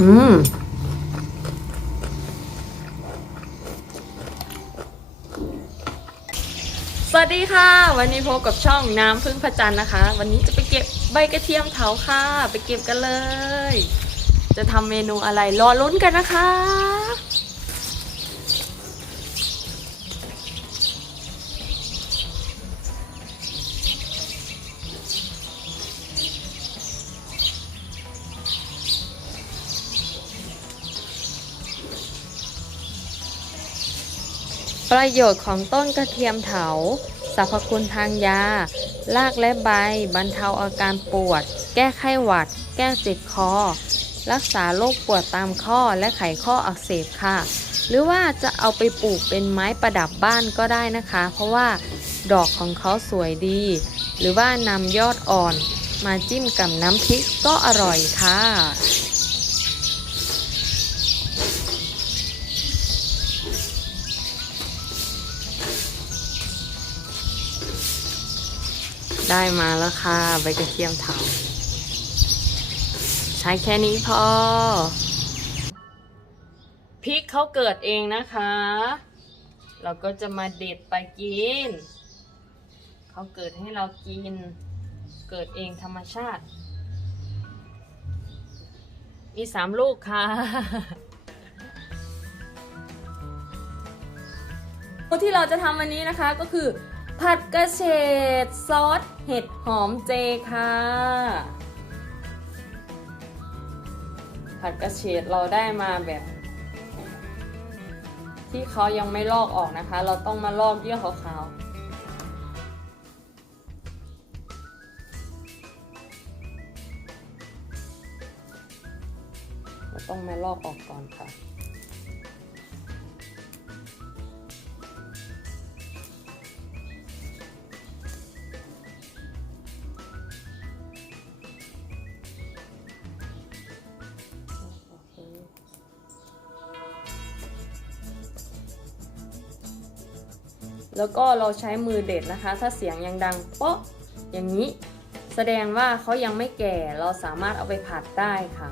อืมสวัสดีค่ะ วันนี้พบกับช่องน้ำพึ่งพระจันทร์นะคะ วันนี้จะไปเก็บใบกระเทียมเถาค่ะ ไปเก็บกันเลย จะทำเมนูอะไรรอลุ้นกันนะคะ ประโยชน์ของต้นกระเทียมเถา สรรพคุณทางยา รากและใบ บรรเทาอาการปวด แก้ไข้หวัด แก้เจ็บคอ รักษาโรคปวดตามข้อและไขข้ออักเสบค่ะ หรือว่าจะเอาไปปลูกเป็นไม้ประดับบ้านก็ได้นะคะ เพราะว่าดอกของเขาสวยดี หรือว่านำยอดอ่อน มาจิ้มกับน้ำพริกก็อร่อยค่ะ ได้มาแล้วค่ะใบกระเทียมเถาใช้แค่นี้พอพริกเขาเกิดเองนะคะ เราก็จะมาเด็ดไปกิน เขาเกิดให้เรากิน เกิดเองธรรมชาติ มีสามลูกค่ะที่เราจะทำวันนี้นะคะก็คือ ผัดกระเฉดซอสเห็ดหอมเจค่ะ ผัดกระเฉดเราได้มาแบบ ที่เขายังไม่ลอกออกนะคะ เราต้องมาลอกเยื่อขาวๆเราต้องมาลอกออกก่อนค่ะ แล้วก็เราใช้มือเด็ดนะคะ ถ้าเสียงยังดังเปาะอย่างนี้ แสดงว่าเขายังไม่แก่เราสามารถเอาไปผัดได้ค่ะ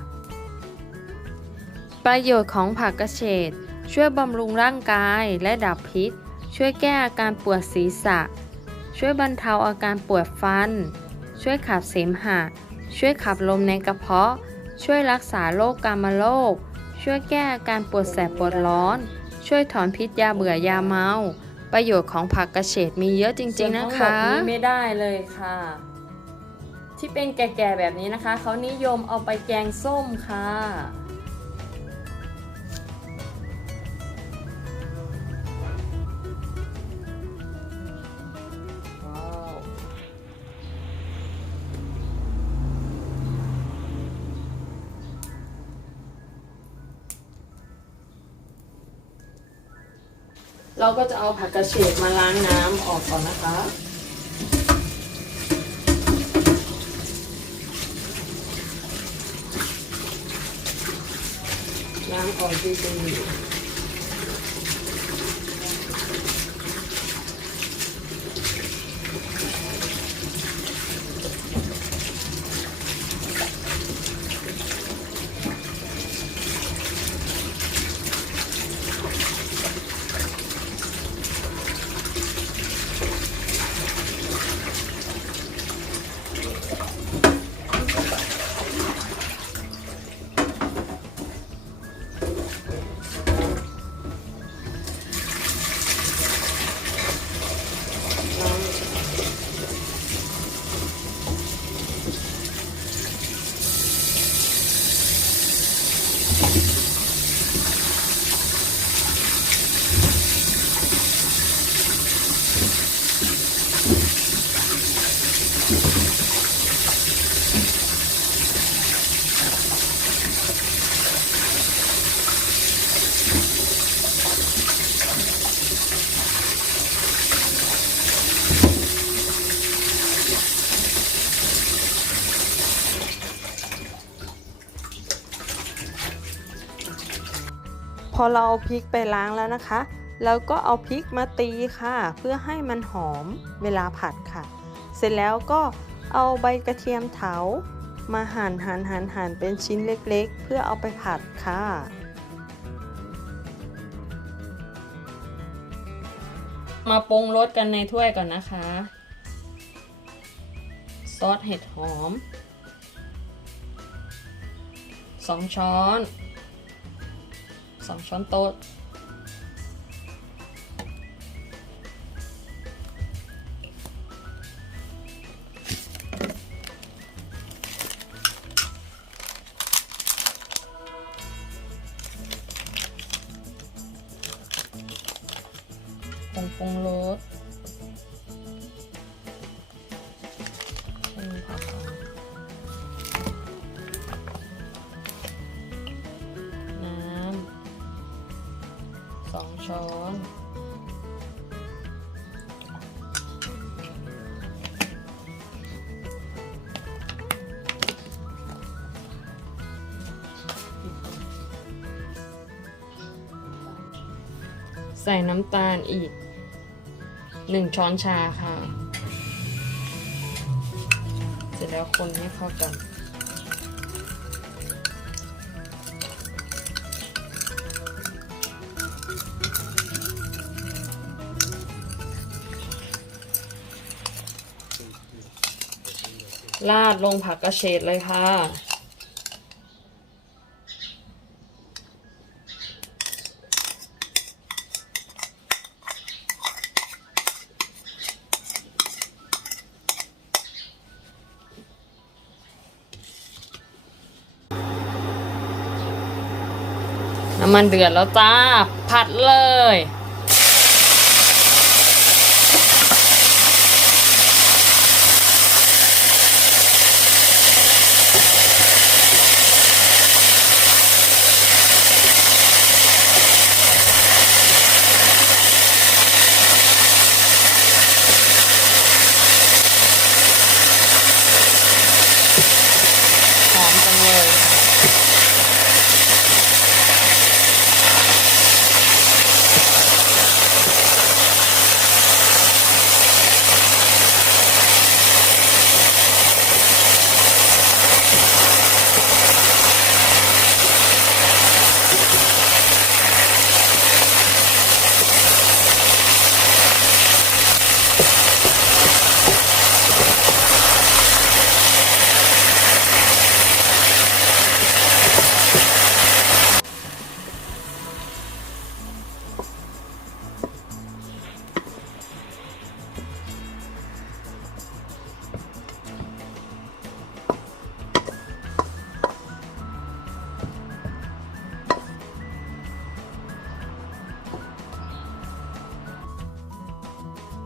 ประโยชน์ของผักกระเฉดช่วยบำรุงร่างกายและดับพิษ ช่วยแก้อาการปวดศีรษะ ช่วยบรรเทาอาการปวดฟัน ช่วยขับเสมหะ ช่วยขับลมในกระเพาะ ช่วยรักษาโรคกามโรค ช่วยแก้อาการปวดแสบปวดร้อน ช่วยถอนพิษยาเบื่อยาเมา ประโยชน์ของผักกระเฉดมีเยอะจริง ๆ นะคะส่วนทั้งหมดนี้ไม่ได้เลยค่ะ ที่เป็นแก่ๆแบบนี้นะคะ เขานิยมเอาไปแกงส้มค่ะ เราก็จะเอาผักกระเฉดมาล้างน้ำออกก่อนนะคะ ล้างออกดีๆ อเราเอาพริกไปล้างแล้วนะคะ แล้วก็เอาพริกมาตีค่ะ เพื่อให้มันหอมเวลาผัดค่ะ เสร็จแล้วก็เอาใบกระเทียมเถามาหั่นหั่นหั่นหั่นเป็นชิ้นเล็กๆ เพื่อเอาไปผัดค่ะมาปรุงรสกันในถ้วยก่อนนะคะ ซอสเห็ดหอมสองช้อน สอ สองช้อนใส่น้ำตาลอีกหนึ่งช้อนชาค่ะ เสร็จแล้วคนให้เข้ากัน ราดลงผักกระเฉดเลยค่ะ น้ำมันเดือดแล้วจ้า ผัดเลย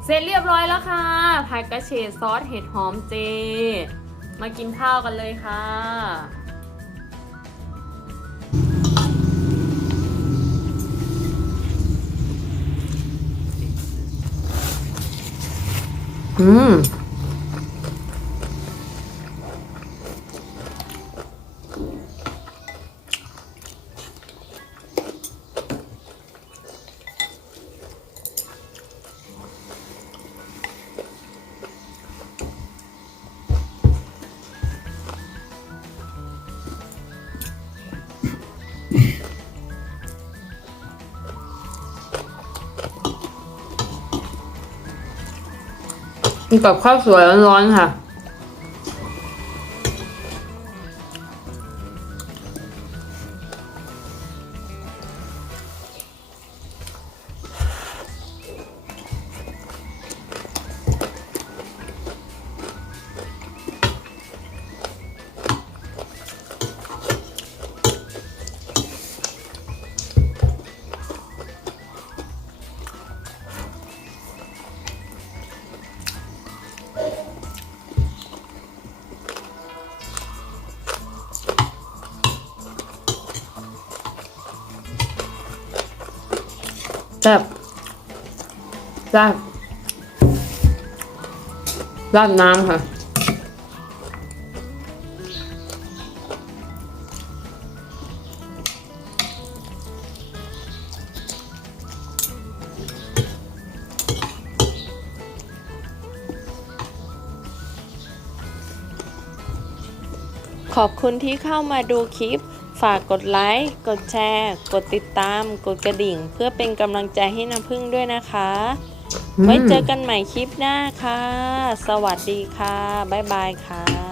เสร็จเรียบร้อยแล้วค่ะ ผัดกระเฉดซอสเห็ดหอมเจ มากินข้าวกันเลยค่ะ อืม กับข้าวสวยร้อนๆค่ะ ซ่บแซ่บราดน้ำค่ะ ขอบคุณที่เข้ามาดูคลิป ฝากกดไลค์ กดแชร์ กดติดตาม กดกระดิ่ง เพื่อเป็นกำลังใจให้น้ำพึ่งด้วยนะคะ ไว้เจอกันใหม่คลิปหน้าค่ะ สวัสดีค่ะ บ๊ายบายค่ะ